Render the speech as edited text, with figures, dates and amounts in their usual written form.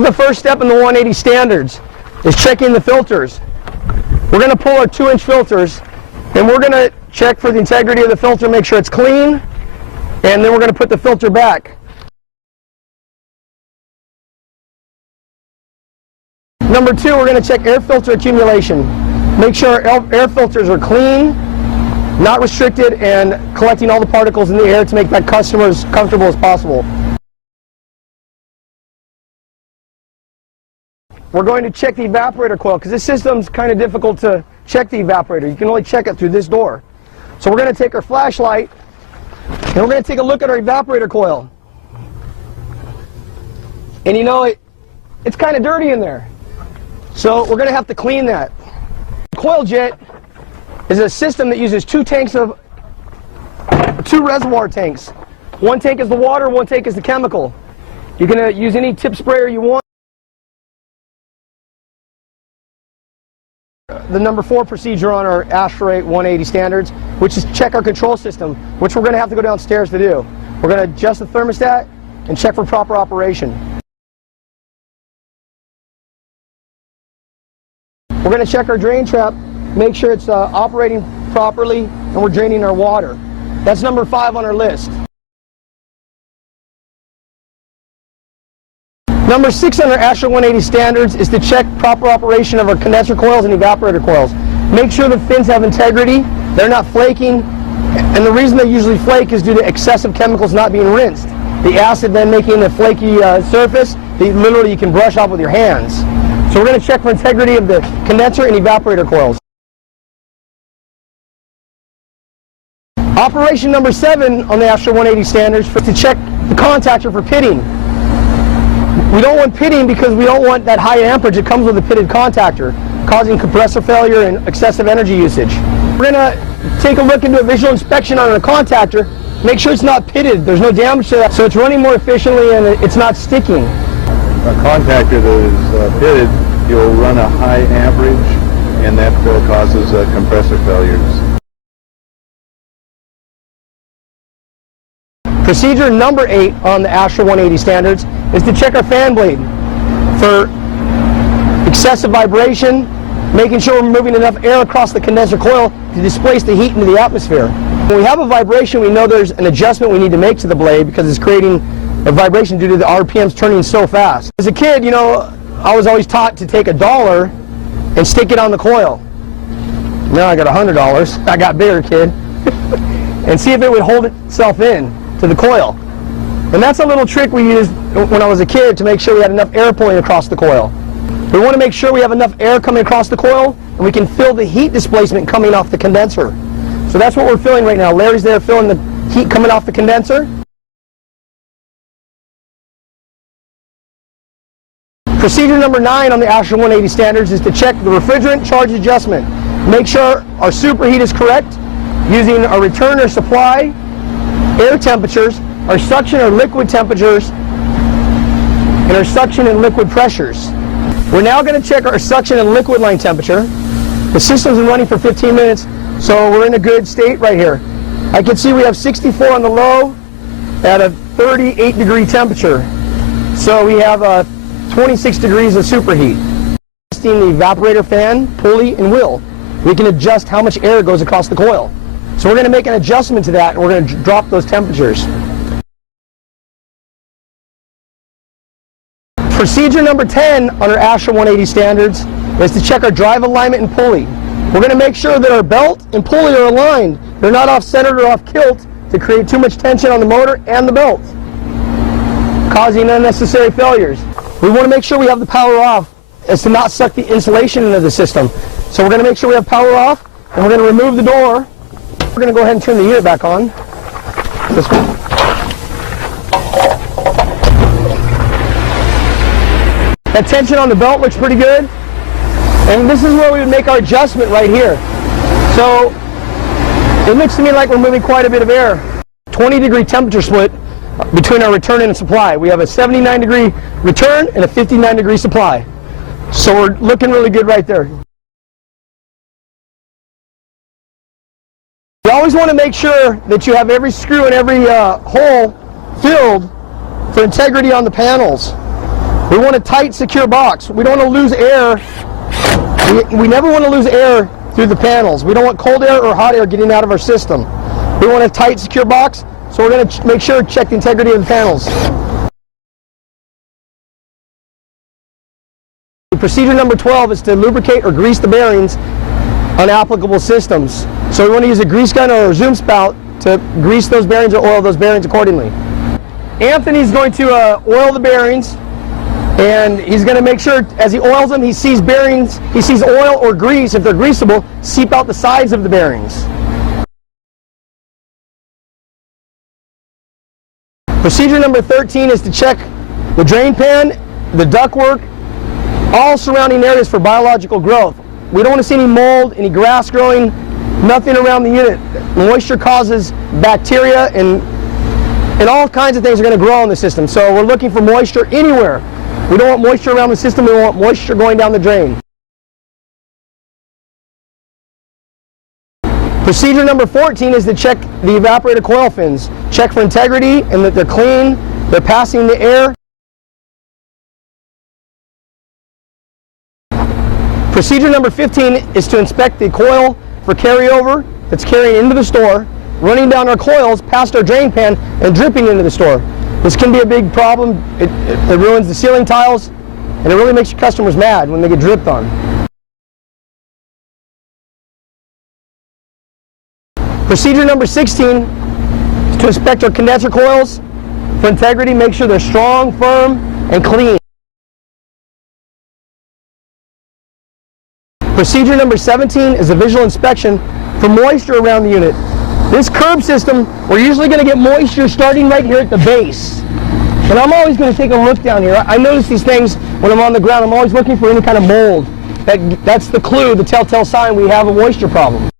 is the first step in the 180 standards, is checking the filters. We're going to pull our 2-inch filters, and we're going to check for the integrity of the filter, make sure it's clean, and then we're going to put the filter back. Number 2, we're going to check air filter accumulation. Make sure our air filters are clean, not restricted, and collecting all the particles in the air to make that customer as comfortable as possible. We're going to check the evaporator coil, because this system's kind of difficult to check the evaporator. You can only check it through this door. So we're going to take our flashlight, and we're going to take a look at our evaporator coil. And you know, it's kind of dirty in there. So we're going to have to clean that. Coil jet is a system that uses two reservoir tanks. One tank is the water, one tank is the chemical. You can use any tip sprayer you want. The number 4 procedure on our ASHRAE 180 standards, which is check our control system, which we're going to have to go downstairs to do. We're going to adjust the thermostat and check for proper operation. We're going to check our drain trap, make sure it's operating properly, and we're draining our water. That's number 5 on our list. Number 6 on our ASHRAE 180 standards is to check proper operation of our condenser coils and evaporator coils. Make sure the fins have integrity, they're not flaking, and the reason they usually flake is due to excessive chemicals not being rinsed. The acid then making a flaky surface that literally you can brush off with your hands. So we're going to check for integrity of the condenser and evaporator coils. Operation number 7 on the ASHRAE 180 standards is to check the contactor for pitting. We don't want pitting because we don't want that high amperage that comes with a pitted contactor, causing compressor failure and excessive energy usage. We're going to take a look into a visual inspection on the contactor, make sure it's not pitted, there's no damage to that, so it's running more efficiently and it's not sticking. A contactor that is pitted, you'll run a high amperage, and that causes compressor failures. Procedure number 8 on the ASHRAE 180 standards is to check our fan blade for excessive vibration, making sure we're moving enough air across the condenser coil to displace the heat into the atmosphere. When we have a vibration, we know there's an adjustment we need to make to the blade because it's creating a vibration due to the RPMs turning so fast. As a kid, you know, I was always taught to take $1 and stick it on the coil. Now I got $100. I got bigger, kid. And see if it would hold itself in to the coil. And that's a little trick we used when I was a kid to make sure we had enough air pulling across the coil. We want to make sure we have enough air coming across the coil and we can feel the heat displacement coming off the condenser. So that's what we're feeling right now. Larry's there feeling the heat coming off the condenser. Procedure number 9 on the ASHRAE 180 standards is to check the refrigerant charge adjustment. Make sure our superheat is correct using our return or supply, air temperatures, our suction or liquid temperatures, and our suction and liquid pressures. We're now going to check our suction and liquid line temperature. The system's been running for 15 minutes, so we're in a good state right here. I can see we have 64 on the low at a 38-degree temperature. So we have 26 degrees of superheat. Adjusting the evaporator fan, pulley, and wheel, we can adjust how much air goes across the coil. So we're going to make an adjustment to that, and we're going to drop those temperatures. Procedure number 10 on our ASHRAE 180 standards is to check our drive alignment and pulley. We're going to make sure that our belt and pulley are aligned. They're not off-centered or off-kilt to create too much tension on the motor and the belt, causing unnecessary failures. We want to make sure we have the power off as to not suck the insulation into the system. So we're going to make sure we have power off, and we're going to remove the door. We're going to go ahead and turn the unit back on. This one. That tension on the belt looks pretty good. And this is where we would make our adjustment right here. So it looks to me like we're moving quite a bit of air. 20-degree temperature split between our return and supply. We have a 79-degree return and a 59-degree supply. So we're looking really good right there. You always want to make sure that you have every screw and every hole filled for integrity on the panels. We want a tight, secure box. We don't want to lose air. We never want to lose air through the panels. We don't want cold air or hot air getting out of our system. We want a tight, secure box, so we're going to make sure to check the integrity of the panels. Procedure number 12 is to lubricate or grease the bearings on applicable systems. So we want to use a grease gun or a zoom spout to grease those bearings or oil those bearings accordingly. Anthony's going to oil the bearings, and he's going to make sure as he oils them, he sees bearings, he sees oil or grease, if they're greasable, seep out the sides of the bearings. Procedure number 13 is to check the drain pan, the ductwork, all surrounding areas for biological growth. We don't want to see any mold, any grass growing, nothing around the unit. Moisture causes bacteria and all kinds of things are going to grow in the system. So we're looking for moisture anywhere. We don't want moisture around the system, we want moisture going down the drain. Procedure number 14 is to check the evaporator coil fins. Check for integrity and that they're clean, they're passing the air. Procedure number 15 is to inspect the coil for carryover that's carrying into the store, running down our coils past our drain pan and dripping into the store. This can be a big problem. It ruins the ceiling tiles, and it really makes your customers mad when they get dripped on. Procedure number 16 is to inspect our condenser coils for integrity, make sure they're strong, firm, and clean. Procedure number 17 is a visual inspection for moisture around the unit. This curb system, we're usually going to get moisture starting right here at the base. And I'm always going to take a look down here. I notice these things when I'm on the ground. I'm always looking for any kind of mold. That's the clue, the telltale sign we have a moisture problem.